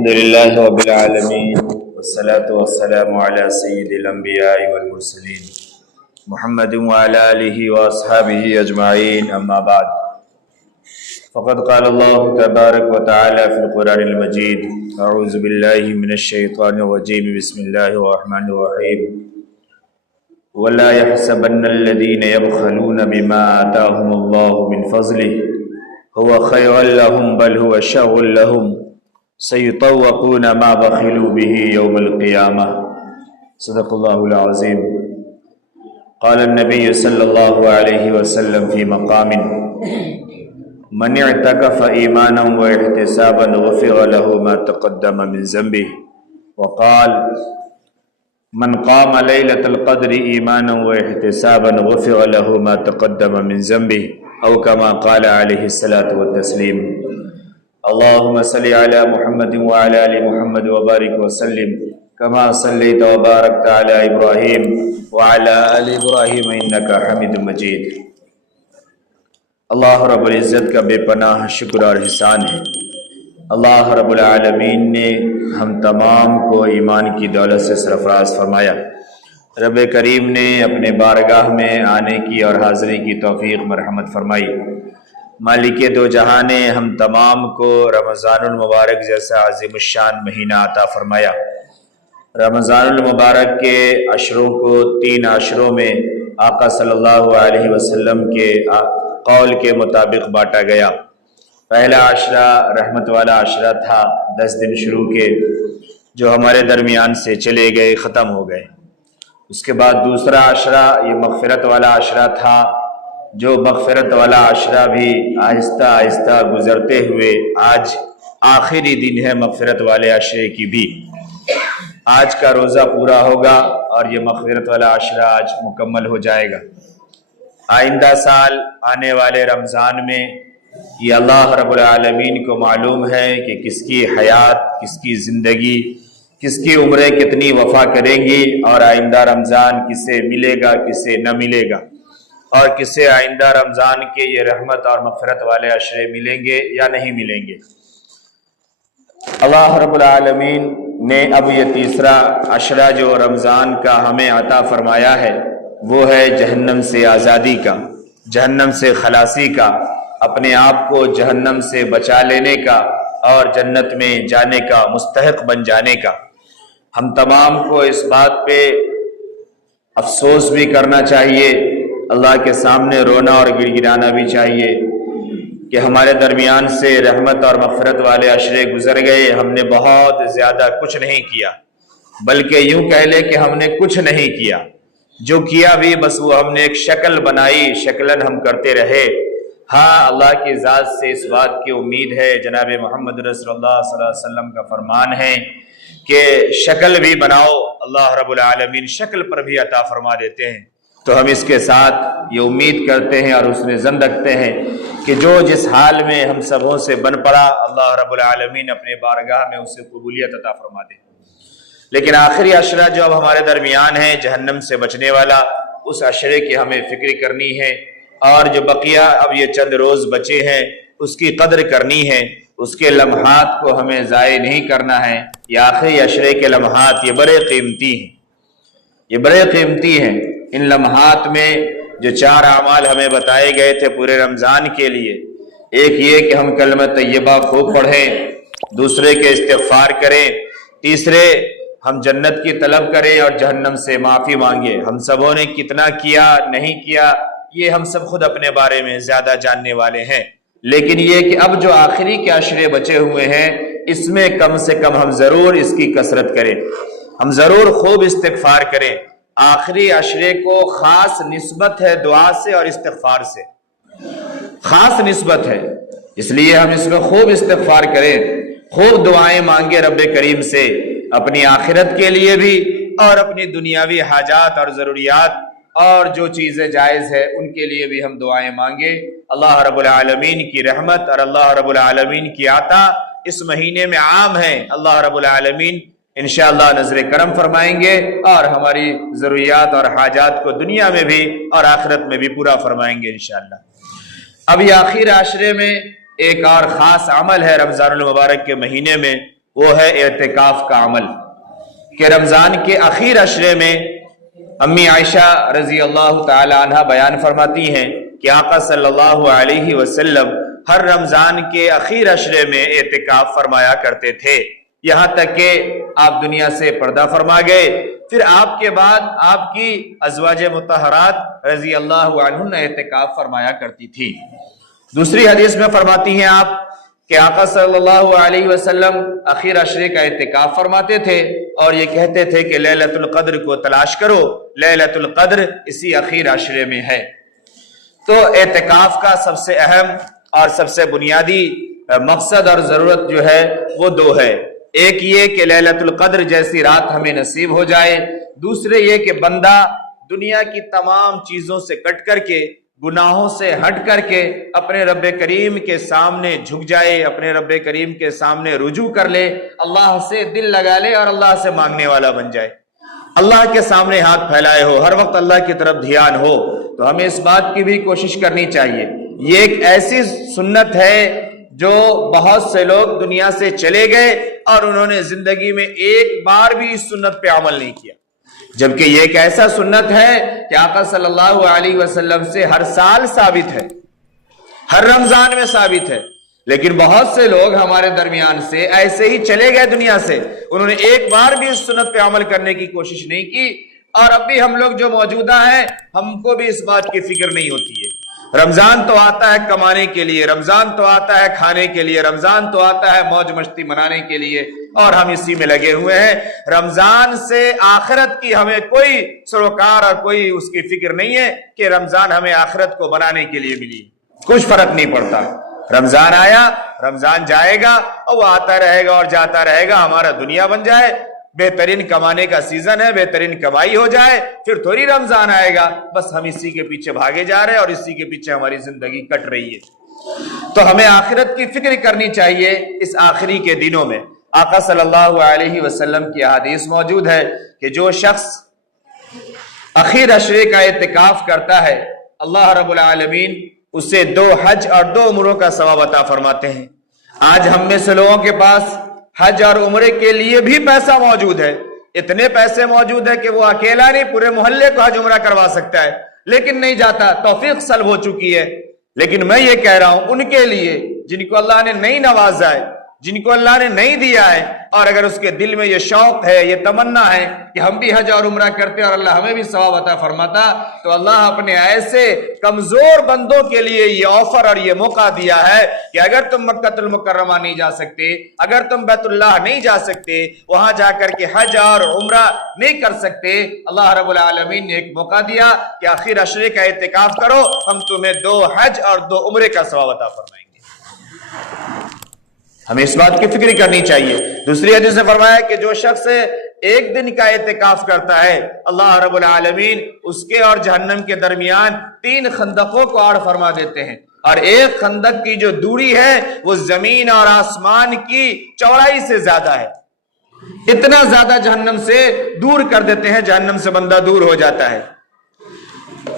الحمد لله رب العالمين والصلاة والسلام على سيد الأنبياء والمرسلين محمد وعلى آله وأصحابه أجمعين أما بعد فقد قال الله تبارك وتعالى في القرآن المجيد أعوذ بالله من الشيطان الرجيم بسم الله الرحمن الرحيم ولا يحسبن الذين يبخلون بما آتاهم الله من فضله هو خير لهم بل هو شر لهم سيطوقون ما بخلوا به يوم القيامة صدق الله العظيم قال النبي صلى الله عليه وسلم في مقام من اعتكف إيمانا واحتسابا غفر له ما تقدم من ذنبه وقال من قام ليلة القدر إيمانا واحتسابا غفر له ما تقدم من ذنبه أو كما قال عليه الصلاة والتسليم اللهم صل على محمد وعلى آل محمد وبارك وسلم كما صليت وباركت على إبراهيم وعلى آل إبراهيم إنك حميد مجيد۔ اللہ رب العزت کا بے پناہ شکر اور احسان ہے۔ اللہ رب العالمین نے ہم تمام کو ایمان کی دولت سے سرفراز فرمایا۔ رب کریم نے اپنے بارگاہ میں آنے کی اور حاضری کی توفیق مرحمت فرمائی۔ مالک دو جہاں نے ہم تمام کو رمضان المبارک جیسا عظیم الشان مہینہ عطا فرمایا۔ رمضان المبارک کے عشروں کو 3 عشروں میں آقا صلی اللہ علیہ وسلم کے قول کے مطابق بانٹا گیا۔ پہلا عشرہ رحمت والا عشرہ تھا، 10 دن شروع کے جو ہمارے درمیان سے چلے گئے، ختم ہو گئے۔ اس کے بعد دوسرا عشرہ یہ مغفرت والا عشرہ تھا، جو مغفرت والا عشرہ بھی آہستہ آہستہ گزرتے ہوئے آج آخری دن ہے مغفرت والے عشرے کی بھی۔ آج کا روزہ پورا ہوگا اور یہ مغفرت والا عشرہ آج مکمل ہو جائے گا۔ آئندہ سال آنے والے رمضان میں یہ اللہ رب العالمین کو معلوم ہے کہ کس کی حیات، کس کی زندگی، کس کی عمریں کتنی وفا کریں گی، اور آئندہ رمضان کسے ملے گا، کسے نہ ملے گا، اور کسے آئندہ رمضان کے یہ رحمت اور مغفرت والے عشرے ملیں گے یا نہیں ملیں گے۔ اللہ رب العالمین نے اب یہ تیسرا عشرہ جو رمضان کا ہمیں عطا فرمایا ہے وہ ہے جہنم سے آزادی کا، جہنم سے خلاصی کا، اپنے آپ کو جہنم سے بچا لینے کا اور جنت میں جانے کا مستحق بن جانے کا۔ ہم تمام کو اس بات پہ افسوس بھی کرنا چاہیے، اللہ کے سامنے رونا اور گڑ گڑانا بھی چاہیے کہ ہمارے درمیان سے رحمت اور مغفرت والے عشرے گزر گئے، ہم نے بہت زیادہ کچھ نہیں کیا، بلکہ یوں کہہ لے کہ ہم نے کچھ نہیں کیا، جو کیا بھی بس وہ ہم نے ایک شکل بنائی، شکلن ہم کرتے رہے۔ ہاں، اللہ کی ذات سے اس بات کی امید ہے، جناب محمد رسول اللہ صلی اللہ علیہ وسلم کا فرمان ہے کہ شکل بھی بناؤ، اللہ رب العالمین شکل پر بھی عطا فرما دیتے ہیں۔ تو ہم اس کے ساتھ یہ امید کرتے ہیں اور اس میں ظن رکھتے ہیں کہ جو جس حال میں ہم سبوں سے بن پڑا، اللہ رب العالمین اپنے بارگاہ میں اسے قبولیت عطا فرما دے۔ لیکن آخری عشرہ جو اب ہمارے درمیان ہے جہنم سے بچنے والا، اس عشرے کی ہمیں فکر کرنی ہے، اور جو بقیہ اب یہ چند روز بچے ہیں اس کی قدر کرنی ہے، اس کے لمحات کو ہمیں ضائع نہیں کرنا ہے۔ یہ آخری عشرے کے لمحات یہ بڑے قیمتی ہیں، یہ بڑے قیمتی ہیں۔ ان لمحات میں جو 4 اعمال ہمیں بتائے گئے تھے پورے رمضان کے لیے، ایک یہ کہ ہم کلمہ طیبہ خوب پڑھیں، دوسرے کے استغفار کریں، تیسرے ہم جنت کی طلب کریں اور جہنم سے معافی مانگیں۔ ہم سبوں نے کتنا کیا نہیں کیا یہ ہم سب خود اپنے بارے میں زیادہ جاننے والے ہیں، لیکن یہ کہ اب جو آخری کے عشرے بچے ہوئے ہیں اس میں کم سے کم ہم ضرور اس کی کثرت کریں، ہم ضرور خوب استغفار کریں۔ آخری عشرے کو خاص نسبت ہے دعا سے اور استغفار سے، خاص نسبت ہے، اس لیے ہم اس میں خوب استغفار کریں، خوب دعائیں مانگے رب کریم سے، اپنی آخرت کے لیے بھی اور اپنی دنیاوی حاجات اور ضروریات اور جو چیزیں جائز ہے ان کے لیے بھی ہم دعائیں مانگے۔ اللہ رب العالمین کی رحمت اور اللہ رب العالمین کی عطا اس مہینے میں عام ہے۔ اللہ رب العالمین انشاءاللہ نظر کرم فرمائیں گے اور ہماری ضروریات اور حاجات کو دنیا میں بھی اور آخرت میں بھی پورا فرمائیں گے انشاءاللہ۔ اب یہ آخر عشرے میں ایک اور خاص عمل ہے رمضان المبارک کے مہینے میں، وہ ہے اعتکاف کا عمل کہ رمضان کے آخر عشرے میں امی عائشہ رضی اللہ تعالی عنہ بیان فرماتی ہیں کہ آقا صلی اللہ علیہ وسلم ہر رمضان کے آخر عشرے میں اعتکاف فرمایا کرتے تھے، یہاں تک کہ آپ دنیا سے پردہ فرما گئے۔ پھر آپ کے بعد آپ کی ازواج مطہرات رضی اللہ عنہن اعتکاف فرمایا کرتی تھی۔ دوسری حدیث میں فرماتی ہیں آپ کہ آقا صلی اللہ علیہ وسلم آخر عشرے کا اعتکاف فرماتے تھے اور یہ کہتے تھے کہ لیلۃ القدر کو تلاش کرو، لیلۃ القدر اسی آخر عشرے میں ہے۔ تو اعتکاف کا سب سے اہم اور سب سے بنیادی مقصد اور ضرورت جو ہے وہ دو ہے، ایک یہ کہ لیلۃ القدر جیسی رات ہمیں نصیب ہو جائے، دوسرے یہ کہ بندہ دنیا کی تمام چیزوں سے کٹ کر کے، گناہوں سے ہٹ کر کے اپنے رب کریم کے سامنے جھک جائے، اپنے رب کریم کے سامنے رجوع کر لے، اللہ سے دل لگا لے اور اللہ سے مانگنے والا بن جائے، اللہ کے سامنے ہاتھ پھیلائے ہو، ہر وقت اللہ کی طرف دھیان ہو۔ تو ہمیں اس بات کی بھی کوشش کرنی چاہیے، یہ ایک ایسی سنت ہے جو بہت سے لوگ دنیا سے چلے گئے اور انہوں نے زندگی میں ایک بار بھی اس سنت پہ عمل نہیں کیا، جبکہ یہ ایک ایسا سنت ہے کہ آقا صلی اللہ علیہ وسلم سے ہر سال ثابت ہے، ہر رمضان میں ثابت ہے، لیکن بہت سے لوگ ہمارے درمیان سے ایسے ہی چلے گئے دنیا سے، انہوں نے ایک بار بھی اس سنت پہ عمل کرنے کی کوشش نہیں کی، اور اب بھی ہم لوگ جو موجودہ ہیں ہم کو بھی اس بات کی فکر نہیں ہوتی ہے۔ رمضان تو آتا ہے کمانے کے لیے، رمضان تو آتا ہے کھانے کے لیے، رمضان تو آتا ہے موج مستی منانے کے لیے، اور ہم اسی میں لگے ہوئے ہیں۔ رمضان سے آخرت کی ہمیں کوئی سروکار اور کوئی اس کی فکر نہیں ہے کہ رمضان ہمیں آخرت کو بنانے کے لیے ملی، کچھ فرق نہیں پڑتا۔ رمضان آیا، رمضان جائے گا، اور وہ آتا رہے گا اور جاتا رہے گا، ہمارا دنیا بن جائے، بہترین کمانے کا سیزن ہے، بہترین کمائی ہو جائے، پھر تھوڑی رمضان آئے گا، بس ہم اسی کے پیچھے بھاگے جا رہے ہیں اور اسی کے پیچھے ہماری زندگی کٹ رہی ہے۔ تو ہمیں آخرت کی فکر کرنی چاہیے اس آخری کے دنوں میں۔ آقا صلی اللہ علیہ وسلم کی حدیث موجود ہے کہ جو شخص آخر عشرے کا اعتکاف کرتا ہے، اللہ رب العالمین اسے 2 حج اور 2 عمروں کا ثواب عطا فرماتے ہیں۔ آج ہم میں سے لوگوں کے پاس حج اور عمرے کے لیے بھی پیسہ موجود ہے، اتنے پیسے موجود ہے کہ وہ اکیلا نہیں پورے محلے کو حج عمرہ کروا سکتا ہے، لیکن نہیں جاتا، توفیق سلب ہو چکی ہے۔ لیکن میں یہ کہہ رہا ہوں ان کے لیے جن کو اللہ نے نہیں نوازا ہے، جن کو اللہ نے نہیں دیا ہے، اور اگر اس کے دل میں یہ شوق ہے، یہ تمنا ہے کہ ہم بھی حج اور عمرہ کرتے اور اللہ ہمیں بھی ثواب عطا فرماتا، تو اللہ اپنے ایسے کمزور بندوں کے لیے یہ آفر اور یہ موقع دیا ہے کہ اگر تم مکہ المکرمہ نہیں جا سکتے، اگر تم بیت اللہ نہیں جا سکتے، وہاں جا کر کے حج اور عمرہ نہیں کر سکتے، اللہ رب العالمین نے ایک موقع دیا کہ آخر عشرے کا اعتکاف کرو، ہم تمہیں 2 حج اور 2 عمرے کا ثواب عطا فرمائیں گے۔ ہمیں اس بات کی فکر کرنی چاہیے۔ دوسری حدیث میں فرمایا کہ جو شخص ایک دن کا اعتکاف کرتا ہے، اللہ رب العالمین اس کے اور جہنم کے درمیان 3 خندقوں کو آڑ فرما دیتے ہیں، اور ایک خندق کی جو دوری ہے وہ زمین اور آسمان کی چوڑائی سے زیادہ ہے، اتنا زیادہ جہنم سے دور کر دیتے ہیں، جہنم سے بندہ دور ہو جاتا ہے۔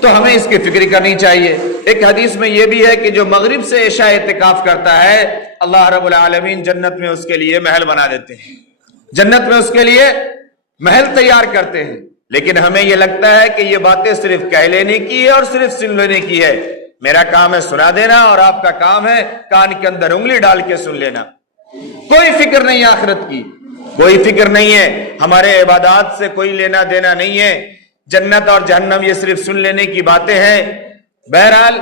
تو ہمیں اس کی فکر کرنی چاہیے۔ ایک حدیث میں یہ بھی ہے کہ جو مغرب سے عشاء اعتکاف کرتا ہے، اللہ رب العالمین جنت میں اس کے لیے محل بنا دیتے ہیں، جنت میں اس کے لیے محل تیار کرتے ہیں۔ لیکن ہمیں یہ لگتا ہے کہ یہ باتیں صرف کہہ لینے کی ہے اور صرف سن لینے کی ہے، میرا کام ہے سنا دینا اور آپ کا کام ہے کان کے اندر انگلی ڈال کے سن لینا۔ کوئی فکر نہیں آخرت کی، کوئی فکر نہیں ہے، ہمارے عبادات سے کوئی لینا دینا نہیں ہے، جنت اور جہنم یہ صرف سن لینے کی باتیں ہیں۔ بہرحال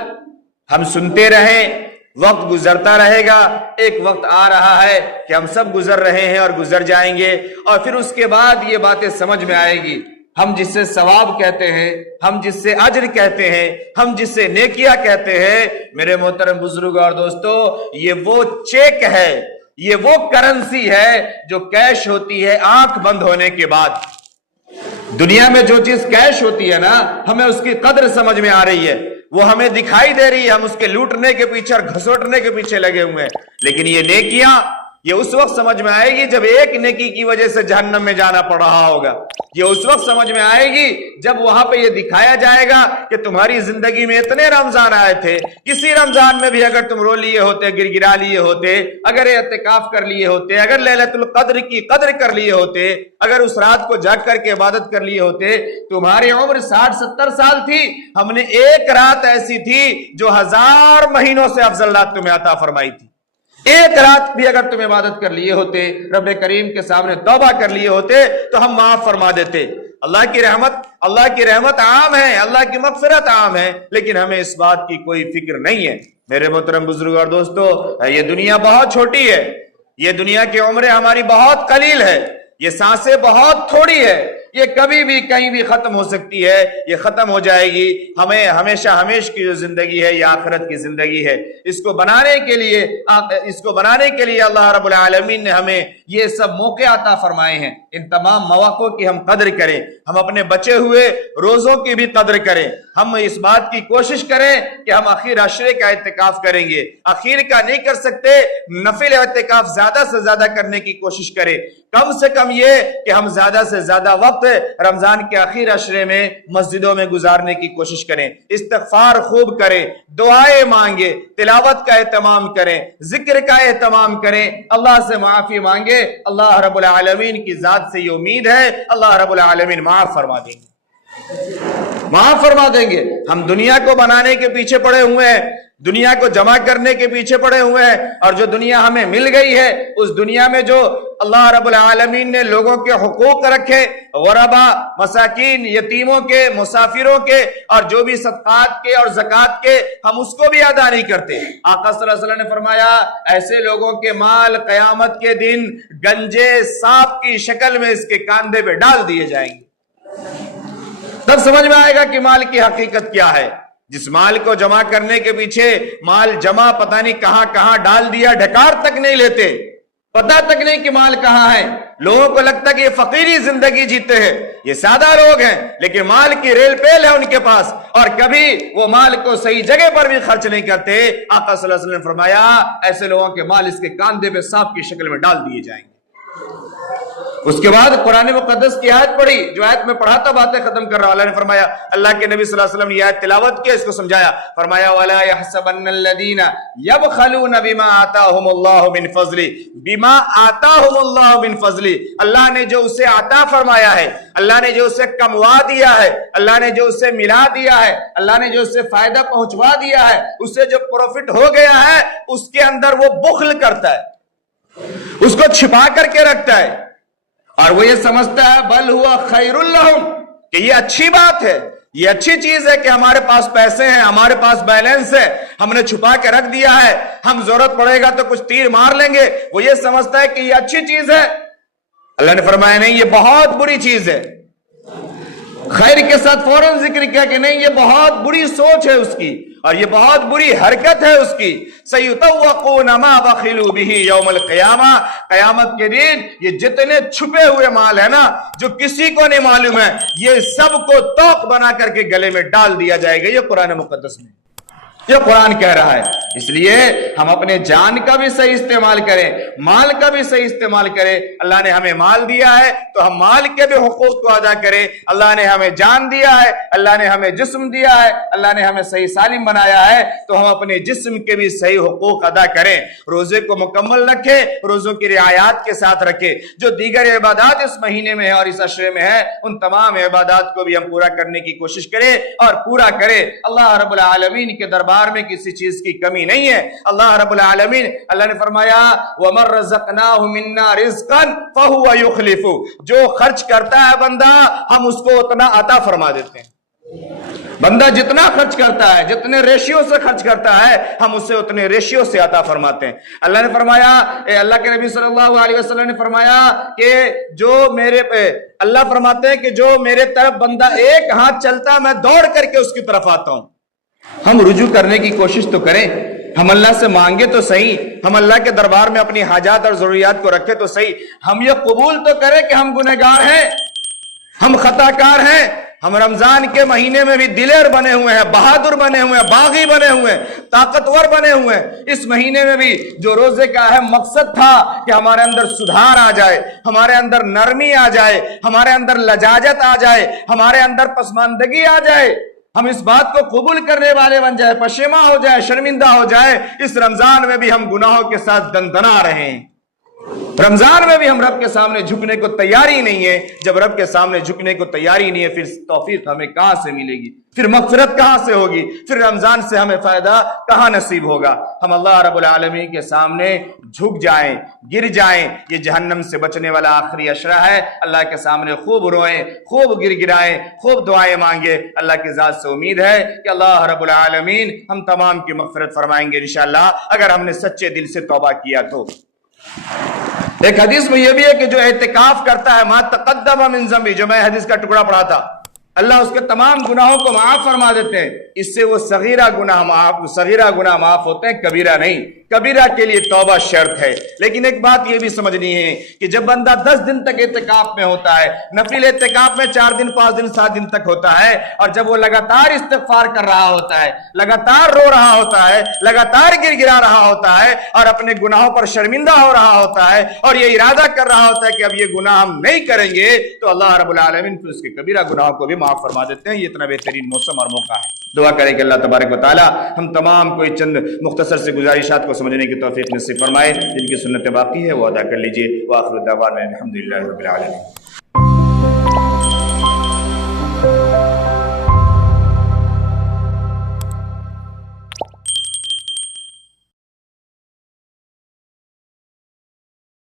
ہم سنتے رہیں، وقت گزرتا رہے گا، ایک وقت آ رہا ہے کہ ہم سب گزر رہے ہیں اور گزر جائیں گے، اور پھر اس کے بعد یہ باتیں سمجھ میں آئے گی۔ ہم جس سے ثواب کہتے ہیں، ہم جس سے اجر کہتے ہیں، ہم جس سے نیکیاں کہتے ہیں، میرے محترم بزرگ اور دوستو، یہ وہ چیک ہے، یہ وہ کرنسی ہے جو کیش ہوتی ہے آنکھ بند ہونے کے بعد۔ دنیا میں جو چیز کیش ہوتی ہے نا، ہمیں اس کی قدر سمجھ میں آ رہی ہے، وہ ہمیں دکھائی دے رہی ہے، ہم اس کے لوٹنے کے پیچھے اور گھسوٹنے کے پیچھے لگے ہوئے ہیں، لیکن یہ نیکیاں یہ اس وقت سمجھ میں آئے گی جب ایک نیکی کی وجہ سے جہنم میں جانا پڑ رہا ہوگا. یہ اس وقت سمجھ میں آئے گی جب وہاں پہ یہ دکھایا جائے گا کہ تمہاری زندگی میں اتنے رمضان آئے تھے, کسی رمضان میں بھی اگر تم رو لیے ہوتے, گر گرا لیے ہوتے, اگر اعتکاف کر لیے ہوتے, اگر لیلۃ القدر کی قدر کر لیے ہوتے, اگر اس رات کو جاگ کر کے عبادت کر لیے ہوتے. تمہاری عمر 60-70 سال تھی, ہم نے ایک رات ایسی تھی جو 1000 مہینوں سے افضل رات تمہیں عطا فرمائی تھی. ایک رات بھی اگر تم عبادت کر لیے ہوتے, رب کریم کے سامنے توبہ کر لیے ہوتے تو ہم معاف فرما دیتے. اللہ کی رحمت عام ہے, اللہ کی مغفرت عام ہے, لیکن ہمیں اس بات کی کوئی فکر نہیں ہے. میرے محترم بزرگ اور دوستو, یہ دنیا بہت چھوٹی ہے, یہ دنیا کی عمریں ہماری بہت قلیل ہے, یہ سانسیں بہت تھوڑی ہے, یہ کبھی بھی کہیں بھی ختم ہو سکتی ہے, یہ ختم ہو جائے گی. ہمیں ہمیشہ ہمیش کی جو زندگی ہے یہ آخرت کی زندگی ہے. اس کو بنانے کے لیے اللہ رب العالمین نے ہمیں یہ سب موقع عطا فرمائے ہیں. ان تمام مواقع کی ہم قدر کریں, ہم اپنے بچے ہوئے روزوں کی بھی قدر کریں. ہم اس بات کی کوشش کریں کہ ہم اخیر عشرے کا اعتکاف کریں گے. اخیر کا نہیں کر سکتے, نفل اعتکاف زیادہ سے زیادہ کرنے کی کوشش کریں. کم سے کم یہ کہ ہم زیادہ سے زیادہ وقت رمضان کے آخر عشرے میں مسجدوں میں گزارنے کی کوشش کریں. استغفار خوب کریں, دعائیں مانگے, تلاوت کا اہتمام کریں, ذکر کا اہتمام کریں, اللہ سے معافی مانگے. اللہ رب العالمین کی ذات سے یہ امید ہے, اللہ رب العالمین معاف فرما دیں گے, معاف فرما دیں گے. ہم دنیا کو بنانے کے پیچھے پڑے ہوئے ہیں, دنیا کو جمع کرنے کے پیچھے پڑے ہوئے ہیں, اور جو دنیا ہمیں مل گئی ہے اس دنیا میں جو اللہ رب العالمین نے لوگوں کے حقوق رکھے, غربا, مساکین, یتیموں کے, مسافروں کے, اور جو بھی صدقات کے اور زکوٰۃ کے, ہم اس کو بھی ادا نہیں کرتے. آقا صلی اللہ علیہ وسلم نے فرمایا ایسے لوگوں کے مال قیامت کے دن گنجے سانپ کی شکل میں اس کے کاندھے پہ ڈال دیے جائیں گے. تب سمجھ میں آئے گا کہ مال کی حقیقت کیا ہے. جس مال کو جمع کرنے کے پیچھے مال جمع پتہ نہیں کہاں کہاں ڈال دیا, ڈھکار تک نہیں لیتے, پتہ تک نہیں کہ مال کہاں ہے. لوگوں کو لگتا کہ یہ فقیری زندگی جیتے ہیں, یہ سادہ لوگ ہیں, لیکن مال کی ریل پیل ہے ان کے پاس, اور کبھی وہ مال کو صحیح جگہ پر بھی خرچ نہیں کرتے. آقا صلی اللہ علیہ وسلم نے فرمایا ایسے لوگوں کے مال اس کے کاندھے پہ سانپ کی شکل میں ڈال دیے جائیں گے. اس کے بعد قرآن مقدس کی آیت پڑھی, جو آیت میں پڑھا تھا باتیں ختم کر رہا ہوں. اللہ نے فرمایا, اللہ کے نبی صلی اللہ علیہ وسلم نے یہ آیت تلاوت کی, اس کو سمجھایا. فرمایا وَلَا يَحْسَبَنَّ الَّذِينَ يَبْخَلُونَ بِمَا آتَاهُمُ اللَّهُ مِنْ فَضْلِهِ بِمَا آتَاهُمُ اللَّهُ مِنْ فَضْلِهِ. اللہ نے جو اسے عطا فرمایا ہے, اللہ نے جو اسے کموا دیا ہے, اللہ نے جو اسے ملا دیا ہے, اللہ نے جو اسے فائدہ پہنچوا دیا ہے, اسے جو پروفٹ ہو گیا ہے, اس کے اندر وہ بخل کرتا ہے, اس کو چھپا کر کے رکھتا ہے, اور وہ یہ سمجھتا ہے بل ہوا خیر لہم, کہ یہ اچھی بات ہے, یہ اچھی چیز ہے کہ ہمارے پاس پیسے ہیں, ہمارے پاس بیلنس ہے, ہم نے چھپا کے رکھ دیا ہے, ہم ضرورت پڑے گا تو کچھ تیر مار لیں گے. وہ یہ سمجھتا ہے کہ یہ اچھی چیز ہے. اللہ نے فرمایا نہیں, یہ بہت بری چیز ہے. خیر کے ساتھ فوراً ذکر کیا کہ نہیں, یہ بہت بری سوچ ہے اس کی, اور یہ بہت بری حرکت ہے اس کی. سَيُطَوَّقُونَ مَا بَخِلُوا بِهِ يَوْمَ الْقِيَامَةِ, قیامت کے دن یہ جتنے چھپے ہوئے مال ہے نا, جو کسی کو نہیں معلوم ہے, یہ سب کو توق بنا کر کے گلے میں ڈال دیا جائے گا. یہ قرآن مقدس میں, یہ قرآن کہہ رہا ہے. اس لیے ہم اپنے جان کا بھی صحیح استعمال کریں, مال کا بھی صحیح استعمال کریں. اللہ نے ہمیں مال دیا ہے تو ہم مال کے بھی حقوق کو ادا کریں. اللہ نے ہمیں جان دیا ہے, اللہ نے ہمیں جسم دیا ہے, اللہ نے ہمیں صحیح سالم بنایا ہے, تو ہم اپنے جسم کے بھی صحیح حقوق ادا کریں. روزے کو مکمل رکھیں, روزوں کی رعایات کے ساتھ رکھیں. جو دیگر عبادات اس مہینے میں ہے اور اس عشرے میں ہے, ان تمام عبادات کو بھی ہم پورا کرنے کی کوشش کریں اور پورا کریں. اللہ رب العالمین کے دربار میں کسی چیز کی کمی نہیں ہے. اللہ رب العالمین, اللہ نے فرمایا وَمَن رَزَقْنَاهُ مِنَّا رِزْقًا فَهُوَ يُخْلِفُ, جو خرچ کرتا ہے بندہ ہم اس کو اتنا عطا فرما دیتے ہیں. بندہ جتنا خرچ کرتا ہے, جتنے ریشیو سے خرچ کرتا ہے, ہم اسے اتنے ریشیو سے عطا فرماتے ہیں. اللہ نے فرمایا, اللہ کے نبی صلی اللہ علیہ وسلم نے فرمایا کہ جو میرے اللہ فرماتے ہیں کہ جو میرے طرف بندہ ایک ہاتھ چلتا میں دوڑ کر کے اس کی طرف آتا ہوں. ہم رجوع کرنے کی کوشش تو کریں, ہم اللہ سے مانگے تو صحیح, ہم اللہ کے دربار میں اپنی حاجات اور ضروریات کو رکھے تو صحیح. ہم یہ قبول تو کریں کہ ہم گنہگار ہیں, ہم خطا کار ہیں, ہم رمضان کے مہینے میں بھی دلیر بنے ہوئے ہیں، بہادر بنے ہوئے ہیں، باغی بنے ہوئے ہیں، طاقتور بنے ہوئے ہیں۔ اس مہینے میں بھی جو روزے کا اہم مقصد تھا کہ ہمارے اندر سدھار آ جائے، ہمارے اندر نرمی آ جائے، ہمارے اندر لجاجت آ جائے، ہمارے اندر پسماندگی آ جائے، ہم اس بات کو قبول کرنے والے بن جائے، پشیماں ہو جائے، شرمندہ ہو جائے۔ اس رمضان میں بھی ہم گناہوں کے ساتھ دندنا رہے ہیں، رمضان میں بھی ہم رب کے سامنے جھکنے کو تیاری نہیں ہے۔ جب رب کے سامنے جھکنے کو تیاری نہیں ہے، پھر توفیق ہمیں کہاں سے ملے گی؟ پھر مغفرت کہاں سے ہوگی؟ پھر رمضان سے ہمیں فائدہ کہاں نصیب ہوگا؟ ہم اللہ رب العالمین کے سامنے جھک جائیں، گر جائیں۔ یہ جہنم سے بچنے والا آخری اشرہ ہے۔ اللہ کے سامنے خوب روئیں، خوب گر گرائیں، خوب دعائیں مانگے۔ اللہ کی ذات سے امید ہے کہ اللہ رب العالمین ہم تمام کی مغفرت فرمائیں گے انشاءاللہ، اگر ہم نے سچے دل سے توبہ کیا تو۔ ایک حدیث میں یہ بھی ہے کہ جو اعتکاف کرتا ہے ما تقدم من ذنبی، جو میں حدیث کا ٹکڑا پڑھا تھا، اللہ اس کے تمام گناہوں کو معاف فرما دیتے ہیں۔ اس سے وہ صغیرہ گناہ معاف ہوتے ہیں، کبیرہ نہیں۔ کبیرہ کے لیے توبہ شرط ہے۔ لیکن ایک بات یہ بھی سمجھنی ہے کہ جب بندہ 10 دن تک اعتکاف میں ہوتا ہے، نفل اعتکاف میں 4 دن 5 دن 7 دن تک ہوتا ہے، اور جب وہ لگاتار استغفار کر رہا ہوتا ہے، لگاتار رو رہا ہوتا ہے، لگاتار گر گرا رہا ہوتا ہے، اور اپنے گناہوں پر شرمندہ ہو رہا ہوتا ہے، اور یہ ارادہ کر رہا ہوتا ہے کہ اب یہ گناہ ہم نہیں کریں گے، تو اللہ رب العالمین پھر اس کے کبیرہ گناہوں کو بھی معاف فرما دیتے ہیں۔ یہ اتنا بہترین موسم اور موقع ہے۔ دعا کریں کہ اللہ تبارک و تعالی ہم تمام کو چند مختصر سے گزارشات کو سمجھنے کی توفیق نصیب فرمائے، جن کی سنت باقی ہے وہ ادا کر لیجیے۔ وآخر دعوانا الحمدللہ رب العالمین۔